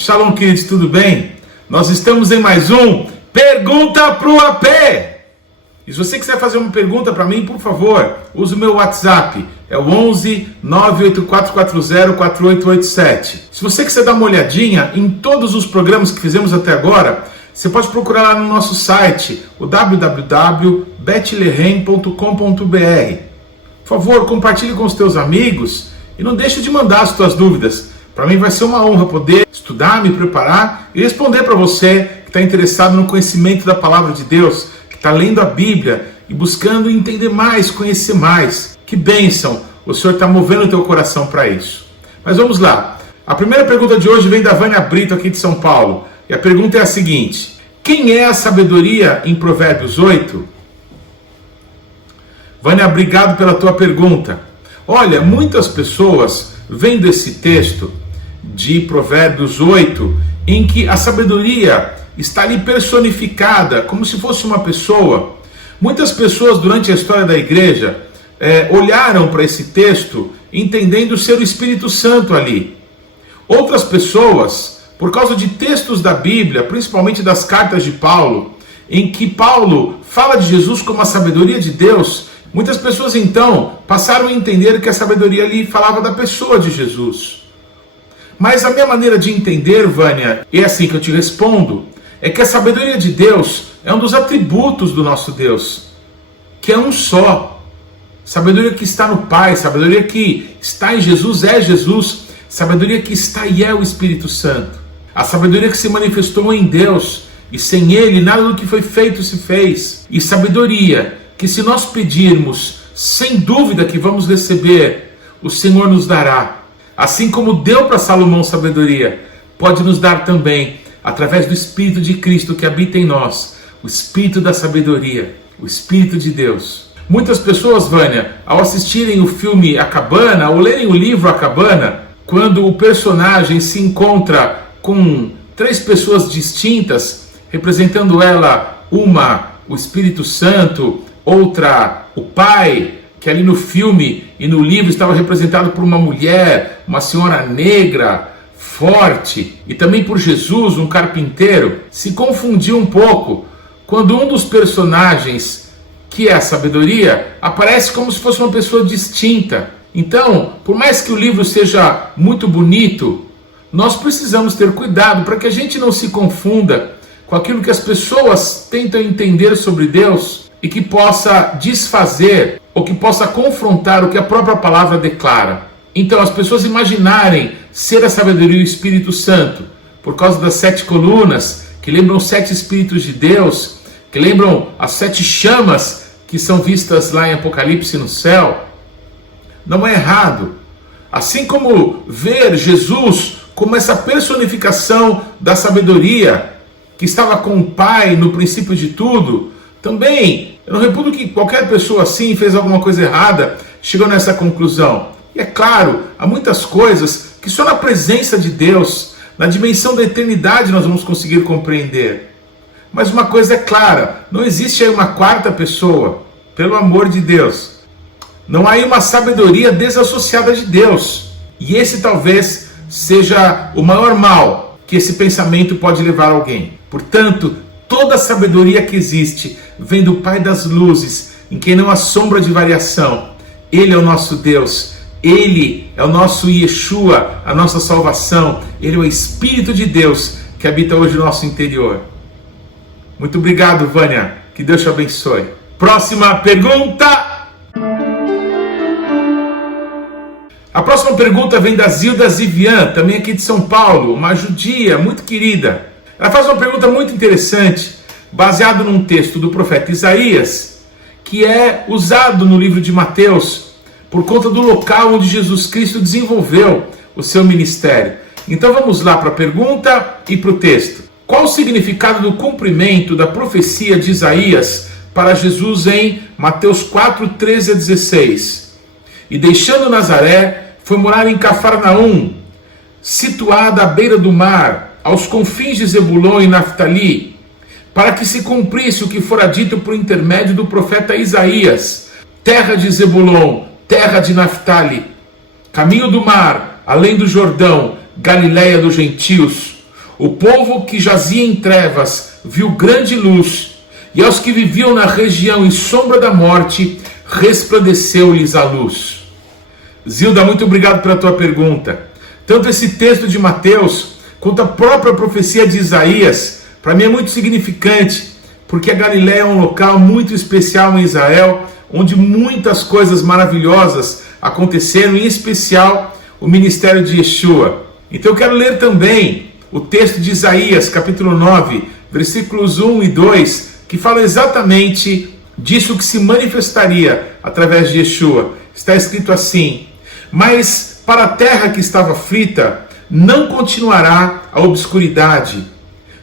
Shalom, queridos, tudo bem? Nós estamos em mais um Pergunta pro AP. E se você quiser fazer uma pergunta para mim, por favor, use o meu WhatsApp. É o 11 98440 4887. Se você quiser dar uma olhadinha em todos os programas que fizemos até agora, você pode procurar lá no nosso site, o www.betlehem.com.br. Por favor, compartilhe com os teus amigos e não deixe de mandar as tuas dúvidas. Para mim vai ser uma honra poder estudar, me preparar e responder para você que está interessado no conhecimento da Palavra de Deus, que está lendo a Bíblia e buscando entender mais, conhecer mais. Que bênção! O Senhor está movendo o teu coração para isso. Mas vamos lá. A primeira pergunta de hoje vem da Vânia Brito, aqui de São Paulo. E a pergunta é a seguinte: quem é a sabedoria em Provérbios 8? Vânia, obrigado pela tua pergunta. Olha, muitas pessoas vendo esse texto de Provérbios 8, em que a sabedoria está ali personificada, como se fosse uma pessoa. Muitas pessoas durante a história da igreja olharam para esse texto entendendo ser o Espírito Santo ali. Outras pessoas, por causa de textos da Bíblia, principalmente das cartas de Paulo, em que Paulo fala de Jesus como a sabedoria de Deus, muitas pessoas então passaram a entender que a sabedoria ali falava da pessoa de Jesus. Mas a minha maneira de entender, Vânia, e é assim que eu te respondo, é que a sabedoria de Deus é um dos atributos do nosso Deus, que é um só. Sabedoria que está no Pai, sabedoria que está em Jesus é Jesus, sabedoria que está e é o Espírito Santo. A sabedoria que se manifestou em Deus, e sem Ele nada do que foi feito se fez. E sabedoria que, se nós pedirmos, sem dúvida que vamos receber, o Senhor nos dará. Assim como deu para Salomão sabedoria, pode nos dar também, através do Espírito de Cristo que habita em nós, o Espírito da sabedoria, o Espírito de Deus. Muitas pessoas, Vânia, ao assistirem o filme A Cabana, ou lerem o livro A Cabana, quando o personagem se encontra com três pessoas distintas, representando ela, uma, o Espírito Santo, outra, o Pai, que ali no filme e no livro estava representado por uma mulher, uma senhora negra, forte, e também por Jesus, um carpinteiro, se confundiu um pouco quando um dos personagens, que é a sabedoria, aparece como se fosse uma pessoa distinta. Então, por mais que o livro seja muito bonito, nós precisamos ter cuidado para que a gente não se confunda com aquilo que as pessoas tentam entender sobre Deus e que possa desfazer ou que possa confrontar o que a própria palavra declara. Então, as pessoas imaginarem ser a sabedoria e o Espírito Santo por causa das 7 colunas, que lembram os 7 Espíritos de Deus, que lembram as 7 chamas que são vistas lá em Apocalipse no céu, não é errado. Assim como ver Jesus como essa personificação da sabedoria que estava com o Pai no princípio de tudo, também eu não reputo que qualquer pessoa assim fez alguma coisa errada, chegou nessa conclusão. E é claro, há muitas coisas que só na presença de Deus, na dimensão da eternidade, nós vamos conseguir compreender. Mas uma coisa é clara, não existe aí uma quarta pessoa, pelo amor de Deus. Não há aí uma sabedoria desassociada de Deus. E esse talvez seja o maior mal que esse pensamento pode levar alguém. Portanto, toda a sabedoria que existe vem do Pai das luzes, em quem não há sombra de variação. Ele é o nosso Deus, Ele é o nosso Yeshua, a nossa salvação. Ele é o Espírito de Deus que habita hoje no nosso interior. Muito obrigado, Vânia. Que Deus te abençoe. Próxima pergunta. A próxima pergunta vem da Zilda Zivian, também aqui de São Paulo, uma judia muito querida. Ela faz uma pergunta muito interessante, baseado num texto do profeta Isaías, que é usado no livro de Mateus, por conta do local onde Jesus Cristo desenvolveu o seu ministério. Então vamos lá para a pergunta e para o texto. Qual o significado do cumprimento da profecia de Isaías para Jesus em Mateus 4, 13 a 16? E deixando Nazaré, foi morar em Cafarnaum, situada à beira do mar, aos confins de Zebulon e Naftali, para que se cumprisse o que fora dito por intermédio do profeta Isaías: terra de Zebulon, terra de Naftali, caminho do mar, além do Jordão, Galiléia dos gentios. O povo que jazia em trevas viu grande luz, e aos que viviam na região e sombra da morte, resplandeceu-lhes a luz. Zilda, muito obrigado pela tua pergunta. Tanto esse texto de Mateus, quanto a própria profecia de Isaías, para mim é muito significante, porque a Galileia é um local muito especial em Israel, onde muitas coisas maravilhosas aconteceram, em especial o ministério de Yeshua. Então eu quero ler também o texto de Isaías, capítulo 9, versículos 1 e 2, que fala exatamente disso que se manifestaria através de Yeshua. Está escrito assim: mas para a terra que estava aflita, não continuará a obscuridade.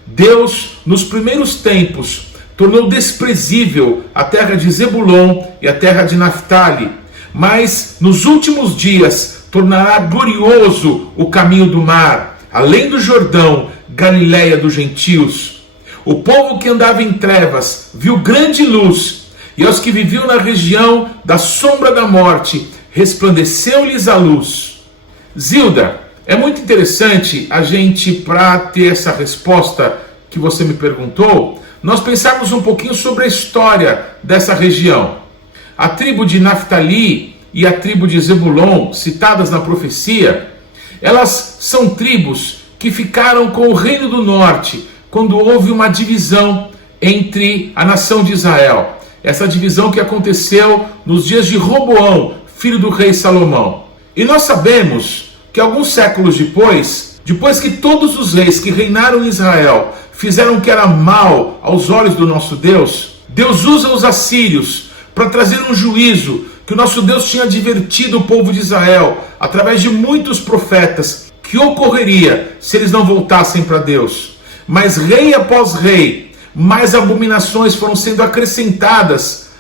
Deus, nos primeiros tempos, tornou desprezível a terra de Zebulon e a terra de Naftali, mas nos últimos dias tornará glorioso o caminho do mar, além do Jordão, Galileia dos gentios. O povo que andava em trevas viu grande luz, e aos que viviam na região da sombra da morte, resplandeceu-lhes a luz. Zilda, é muito interessante a gente, para ter essa resposta que você me perguntou, nós pensarmos um pouquinho sobre a história dessa região. A tribo de Naftali e a tribo de Zebulon, citadas na profecia, elas são tribos que ficaram com o reino do norte, quando houve uma divisão entre a nação de Israel. Essa divisão que aconteceu nos dias de Roboão, filho do rei Salomão. E nós sabemos que alguns séculos depois que todos os reis que reinaram em Israel fizeram o que era mal aos olhos do nosso Deus, Deus usa os assírios para trazer um juízo que o nosso Deus tinha advertido o povo de Israel, através de muitos profetas, que ocorreria se eles não voltassem para Deus. Mas rei após rei, mais abominações foram sendo acrescentadas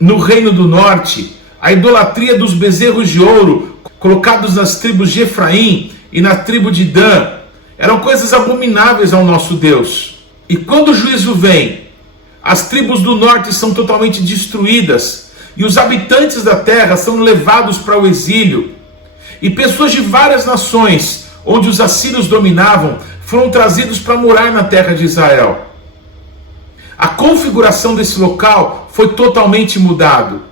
no reino do norte. A idolatria dos bezerros de ouro, colocados nas tribos de Efraim e na tribo de Dan, eram coisas abomináveis ao nosso Deus. E quando o juízo vem, as tribos do norte são totalmente destruídas, e os habitantes da terra são levados para o exílio. E pessoas de várias nações, onde os assírios dominavam, foram trazidos para morar na terra de Israel. A configuração desse local foi totalmente mudado.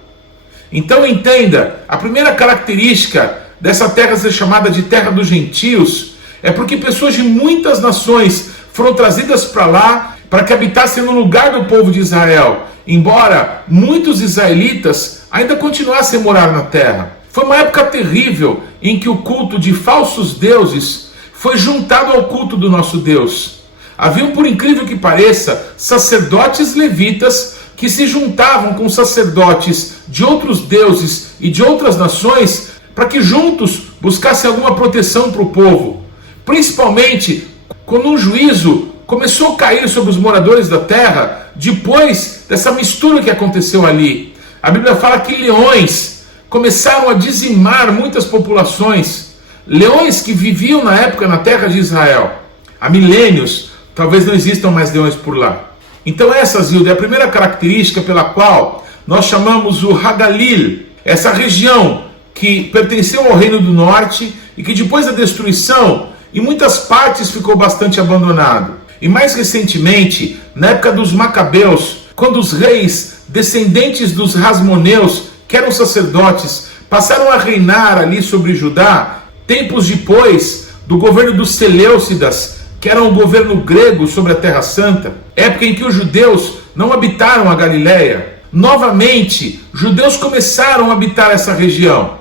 Então entenda, a primeira característica dessa terra ser chamada de terra dos gentios é porque pessoas de muitas nações foram trazidas para lá para que habitassem no lugar do povo de Israel, embora muitos israelitas ainda continuassem a morar na terra. Foi uma época terrível em que o culto de falsos deuses foi juntado ao culto do nosso Deus. Haviam, por incrível que pareça, sacerdotes levitas que se juntavam com sacerdotes de outros deuses e de outras nações para que juntos buscassem alguma proteção para o povo. Principalmente quando um juízo começou a cair sobre os moradores da terra depois dessa mistura que aconteceu ali. A Bíblia fala que leões começaram a dizimar muitas populações. Leões que viviam na época na terra de Israel. Há milênios, talvez não existam mais leões por lá. Então essa, Zilda, é a primeira característica pela qual nós chamamos o Hagalil, essa região que pertenceu ao Reino do Norte e que depois da destruição, em muitas partes ficou bastante abandonado. E mais recentemente, na época dos Macabeus, quando os reis descendentes dos Hasmoneus, que eram sacerdotes, passaram a reinar ali sobre Judá, tempos depois do governo dos Seleucidas, que era um governo grego sobre a Terra Santa, época em que os judeus não habitaram a Galileia, novamente, judeus começaram a habitar essa região.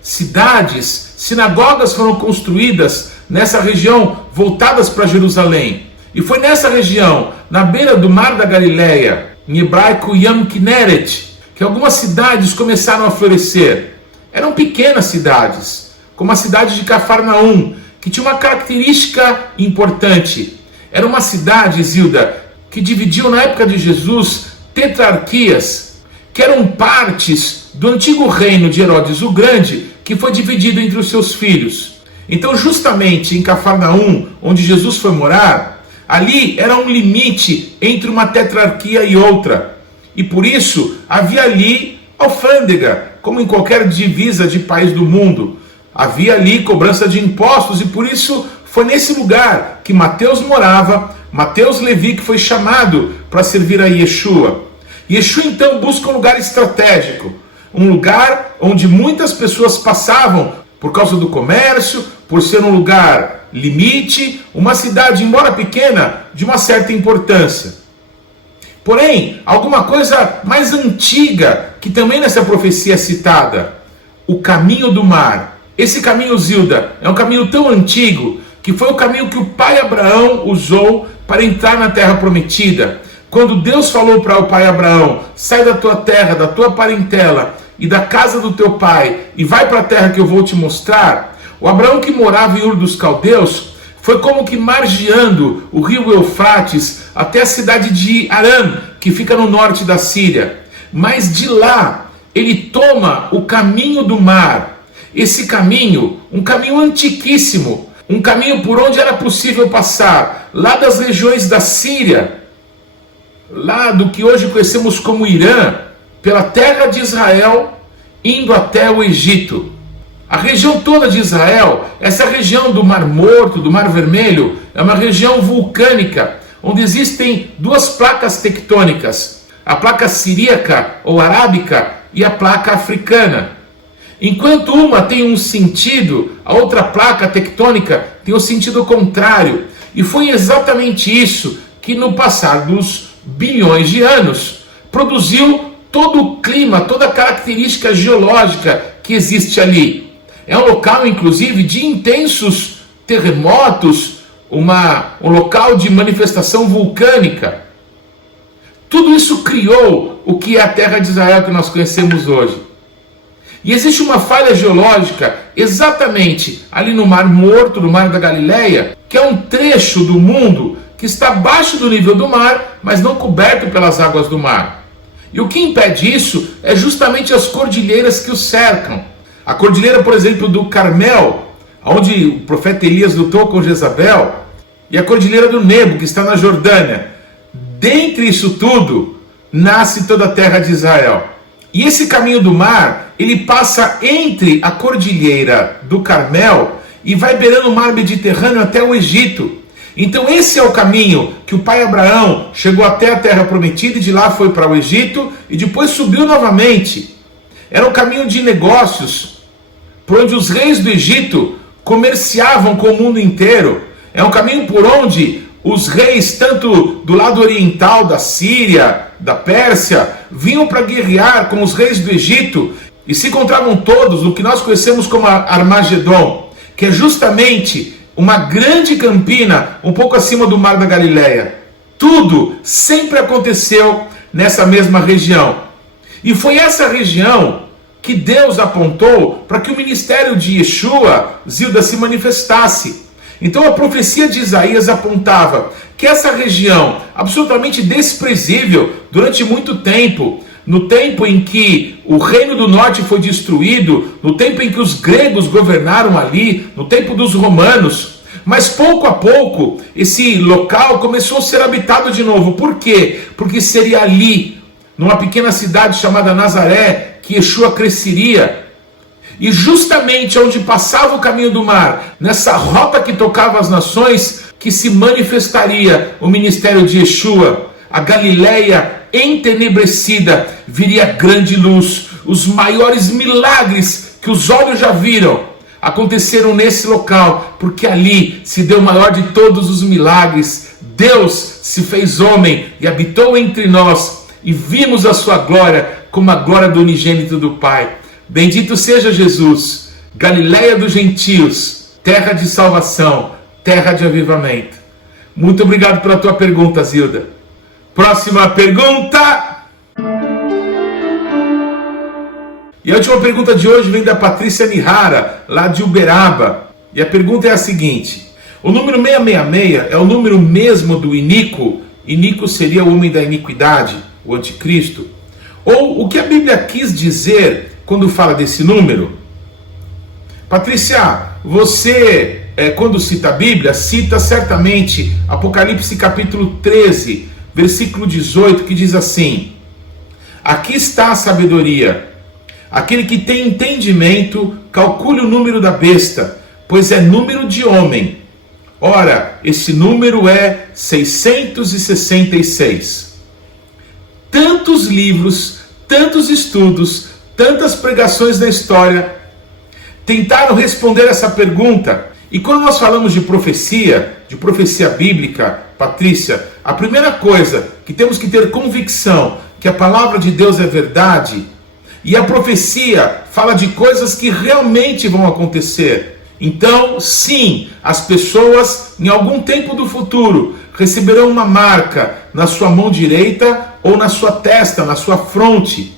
Cidades, sinagogas foram construídas nessa região, voltadas para Jerusalém. E foi nessa região, na beira do Mar da Galileia, em hebraico Yam Kinneret, que algumas cidades começaram a florescer. Eram pequenas cidades, como a cidade de Cafarnaum, que tinha uma característica importante. Era uma cidade, Zilda, que dividiu na época de Jesus tetrarquias, que eram partes do antigo reino de Herodes o Grande, que foi dividido entre os seus filhos. Então, justamente em Cafarnaum, onde Jesus foi morar, ali era um limite entre uma tetrarquia e outra. E por isso havia ali alfândega, como em qualquer divisa de país do mundo. Havia ali cobrança de impostos e por isso foi nesse lugar que Mateus morava, Mateus Levi, que foi chamado para servir a Yeshua. Yeshua então busca um lugar estratégico, um lugar onde muitas pessoas passavam por causa do comércio, por ser um lugar limite, uma cidade, embora pequena, de uma certa importância. Porém, alguma coisa mais antiga, que também nessa profecia é citada, o caminho do mar. Esse caminho, Zilda, é um caminho tão antigo, que foi o caminho que o pai Abraão usou para entrar na terra prometida. Quando Deus falou para o pai Abraão, sai da tua terra, da tua parentela e da casa do teu pai e vai para a terra que eu vou te mostrar, o Abraão que morava em Ur dos Caldeus foi como que margeando o rio Eufrates até a cidade de Aram, que fica no norte da Síria. Mas de lá ele toma o caminho do mar. Esse caminho, um caminho antiquíssimo, um caminho por onde era possível passar, lá das regiões da Síria, lá do que hoje conhecemos como Irã, pela terra de Israel, indo até o Egito. A região toda de Israel, essa região do Mar Morto, do Mar Vermelho, é uma região vulcânica, onde existem duas placas tectônicas, a placa siríaca ou arábica e a placa africana. Enquanto uma tem um sentido, a outra placa tectônica tem um sentido contrário. E foi exatamente isso que no passar dos bilhões de anos produziu todo o clima, toda a característica geológica que existe ali. É um local, inclusive, de intensos terremotos, um local de manifestação vulcânica. Tudo isso criou o que é a terra de Israel que nós conhecemos hoje. E existe uma falha geológica exatamente ali no Mar Morto, no Mar da Galileia, que é um trecho do mundo que está abaixo do nível do mar, mas não coberto pelas águas do mar. E o que impede isso é justamente as cordilheiras que o cercam. A cordilheira, por exemplo, do Carmel, onde o profeta Elias lutou com Jezabel, e a cordilheira do Nebo, que está na Jordânia. Dentre isso tudo, nasce toda a terra de Israel. E esse caminho do mar, ele passa entre a cordilheira do Carmel e vai beirando o mar Mediterrâneo até o Egito. Então esse é o caminho que o pai Abraão chegou até a terra prometida e de lá foi para o Egito e depois subiu novamente. Era um caminho de negócios, por onde os reis do Egito comerciavam com o mundo inteiro. É um caminho por onde os reis, tanto do lado oriental da Síria, da Pérsia, vinham para guerrear com os reis do Egito e se encontravam todos no que nós conhecemos como Armagedon, que é justamente uma grande campina um pouco acima do Mar da Galileia. Tudo sempre aconteceu nessa mesma região. E foi essa região que Deus apontou para que o ministério de Yeshua, Zilda, se manifestasse. Então a profecia de Isaías apontava que essa região, absolutamente desprezível durante muito tempo, no tempo em que o reino do norte foi destruído, no tempo em que os gregos governaram ali, no tempo dos romanos, mas pouco a pouco esse local começou a ser habitado de novo. Por quê? Porque seria ali, numa pequena cidade chamada Nazaré, que Yeshua cresceria. E justamente onde passava o caminho do mar, nessa rota que tocava as nações, que se manifestaria o ministério de Yeshua. A Galileia entenebrecida viria grande luz. Os maiores milagres que os olhos já viram aconteceram nesse local, porque ali se deu o maior de todos os milagres. Deus se fez homem e habitou entre nós, e vimos a sua glória como a glória do unigênito do Pai. Bendito seja Jesus, Galileia dos gentios, terra de salvação, terra de avivamento. Muito obrigado pela tua pergunta, Zilda. Próxima pergunta. E a última pergunta de hoje vem da Patrícia Nihara, lá de Uberaba. E a pergunta é a seguinte: o número 666 é o número mesmo do Inico? Inico seria o homem da iniquidade, o anticristo? Ou o que a Bíblia quis dizer quando fala desse número? Patrícia, você, quando cita a Bíblia, cita certamente Apocalipse capítulo 13, versículo 18, que diz assim: aqui está a sabedoria. Aquele que tem entendimento, calcule o número da besta, pois é número de homem. Ora, esse número é 666. Tantos livros, tantos estudos, tantas pregações na história tentaram responder essa pergunta. E quando nós falamos de profecia bíblica, Patrícia, a primeira coisa que temos que ter convicção que a palavra de Deus é verdade, e a profecia fala de coisas que realmente vão acontecer. Então, sim, as pessoas em algum tempo do futuro receberão uma marca na sua mão direita ou na sua testa, na sua fronte.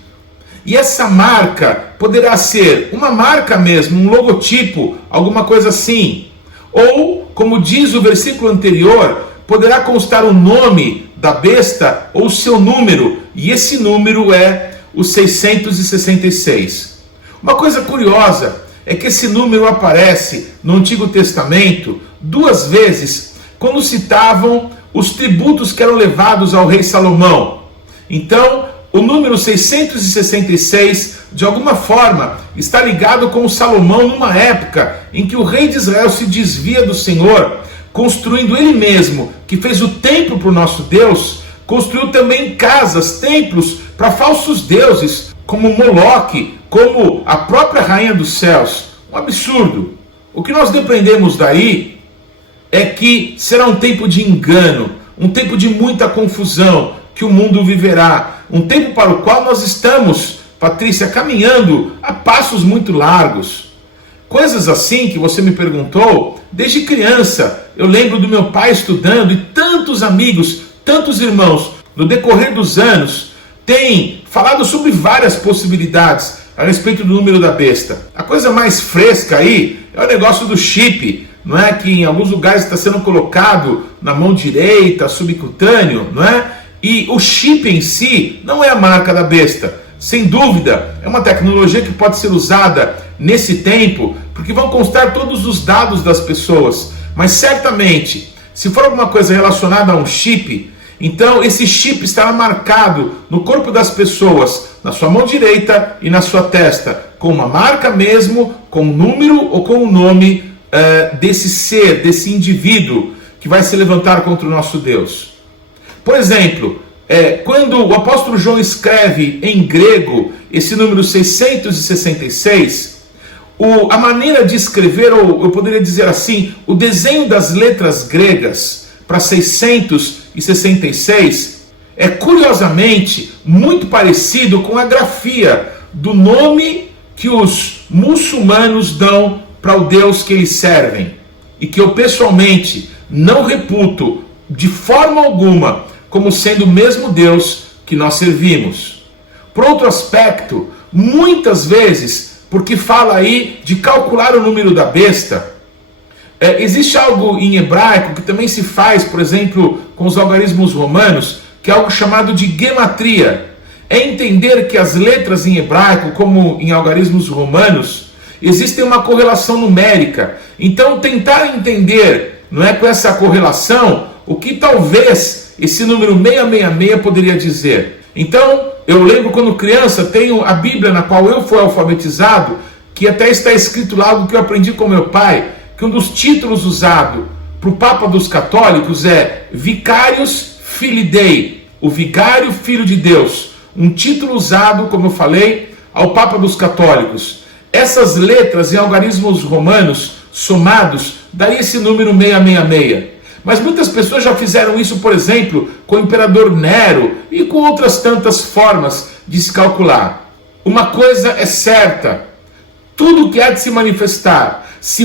E essa marca poderá ser uma marca mesmo, um logotipo, alguma coisa assim. Ou, como diz o versículo anterior, poderá constar o nome da besta ou o seu número, e esse número é o 666. Uma coisa curiosa é que esse número aparece no Antigo Testamento 2 vezes, quando citavam os tributos que eram levados ao rei Salomão. Então, o número 666, de alguma forma, está ligado com Salomão numa época em que o rei de Israel se desvia do Senhor, construindo ele mesmo, que fez o templo para o nosso Deus, construiu também casas, templos para falsos deuses, como Moloque, como a própria rainha dos céus. Um absurdo. O que nós dependemos daí é que será um tempo de engano, um tempo de muita confusão que o mundo viverá, um tempo para o qual nós estamos, Patrícia, caminhando a passos muito largos. Coisas assim que você me perguntou, desde criança, eu lembro do meu pai estudando, e tantos amigos, tantos irmãos, no decorrer dos anos, têm falado sobre várias possibilidades a respeito do número da besta. A coisa mais fresca aí é o negócio do chip, não é? Que em alguns lugares está sendo colocado na mão direita, subcutâneo, não é? E o chip em si não é a marca da besta. Sem dúvida, é uma tecnologia que pode ser usada nesse tempo, porque vão constar todos os dados das pessoas. Mas certamente, se for alguma coisa relacionada a um chip, então esse chip estará marcado no corpo das pessoas, na sua mão direita e na sua testa, com uma marca mesmo, com um número ou com o nome desse ser, desse indivíduo que vai se levantar contra o nosso Deus. Por exemplo, quando o apóstolo João escreve em grego esse número 666, a maneira de escrever, ou eu poderia dizer assim, o desenho das letras gregas para 666 é curiosamente muito parecido com a grafia do nome que os muçulmanos dão para o Deus que eles servem, e que eu pessoalmente não reputo de forma alguma como sendo o mesmo Deus que nós servimos. Por outro aspecto, muitas vezes, porque fala aí de calcular o número da besta, existe algo em hebraico que também se faz, por exemplo, com os algarismos romanos, que é algo chamado de gematria. É entender que as letras em hebraico, como em algarismos romanos, existem uma correlação numérica. Então, tentar entender, não é, com essa correlação, o que talvez esse número 666 poderia dizer. Então, eu lembro quando criança, tenho a Bíblia na qual eu fui alfabetizado, que até está escrito lá algo que eu aprendi com meu pai, que um dos títulos usado para o Papa dos Católicos é Vicarius Filii Dei, o Vigário Filho de Deus. Um título usado, como eu falei, ao Papa dos Católicos. Essas letras em algarismos romanos somados, daí esse número 666. Mas muitas pessoas já fizeram isso, por exemplo, com o imperador Nero e com outras tantas formas de se calcular. Uma coisa é certa: tudo que há de se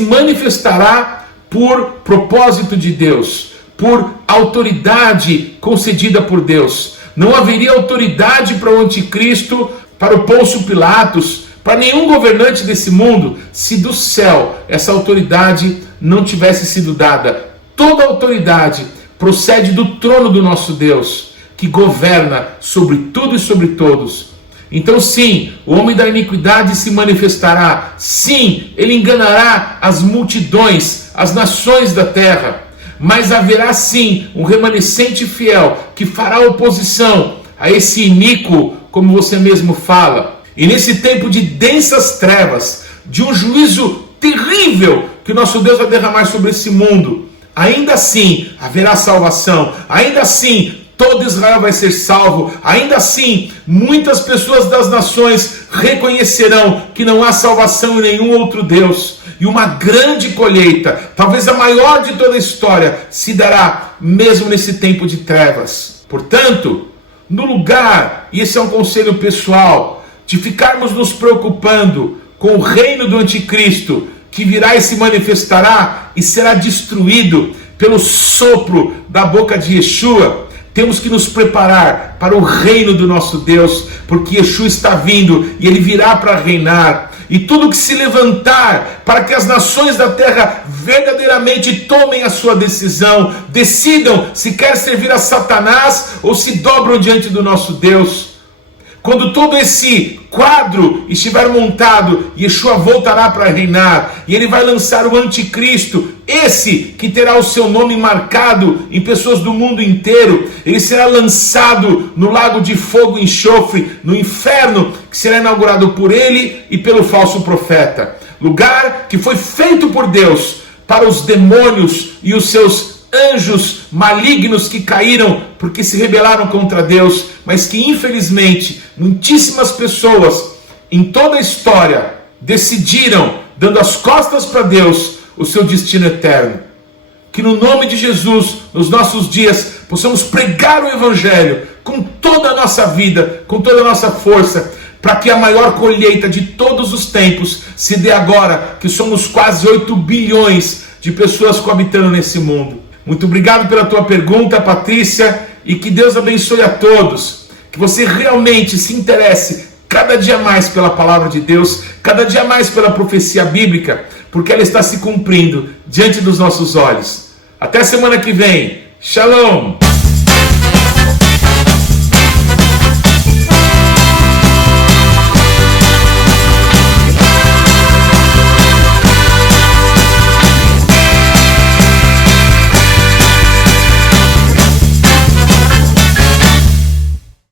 manifestará por propósito de Deus, por autoridade concedida por Deus. Não haveria autoridade para o anticristo, para o Pôncio Pilatos, para nenhum governante desse mundo, se do céu essa autoridade não tivesse sido dada. Toda autoridade procede do trono do nosso Deus, que governa sobre tudo e sobre todos. Então sim, o homem da iniquidade se manifestará. Sim, ele enganará as multidões, as nações da terra. Mas haverá sim um remanescente fiel que fará oposição a esse iníquo, como você mesmo fala. E nesse tempo de densas trevas, de um juízo terrível que o nosso Deus vai derramar sobre esse mundo, ainda assim haverá salvação, ainda assim todo Israel vai ser salvo, ainda assim muitas pessoas das nações reconhecerão que não há salvação em nenhum outro Deus, e uma grande colheita, talvez a maior de toda a história, se dará mesmo nesse tempo de trevas. Portanto, no lugar, e esse é um conselho pessoal, de ficarmos nos preocupando com o reino do anticristo, que virá e se manifestará e será destruído pelo sopro da boca de Yeshua, temos que nos preparar para o reino do nosso Deus, porque Yeshua está vindo e ele virá para reinar. E tudo que se levantar para que as nações da terra verdadeiramente tomem a sua decisão, decidam se quer servir a Satanás ou se dobram diante do nosso Deus. Quando todo esse quadro estiver montado, Yeshua voltará para reinar, e ele vai lançar o anticristo, esse que terá o seu nome marcado em pessoas do mundo inteiro. Ele será lançado no lago de fogo e enxofre, no inferno, que será inaugurado por ele e pelo falso profeta. Lugar que foi feito por Deus para os demônios e os seus anjos malignos que caíram porque se rebelaram contra Deus, mas que infelizmente muitíssimas pessoas em toda a história decidiram, dando as costas para Deus, o seu destino eterno. Que no nome de Jesus, nos nossos dias, possamos pregar o Evangelho com toda a nossa vida, com toda a nossa força, para que a maior colheita de todos os tempos se dê agora, que somos quase 8 bilhões de pessoas coabitando nesse mundo. Muito obrigado pela tua pergunta, Patrícia, e que Deus abençoe a todos. Que você realmente se interesse cada dia mais pela palavra de Deus, cada dia mais pela profecia bíblica, porque ela está se cumprindo diante dos nossos olhos. Até semana que vem. Shalom!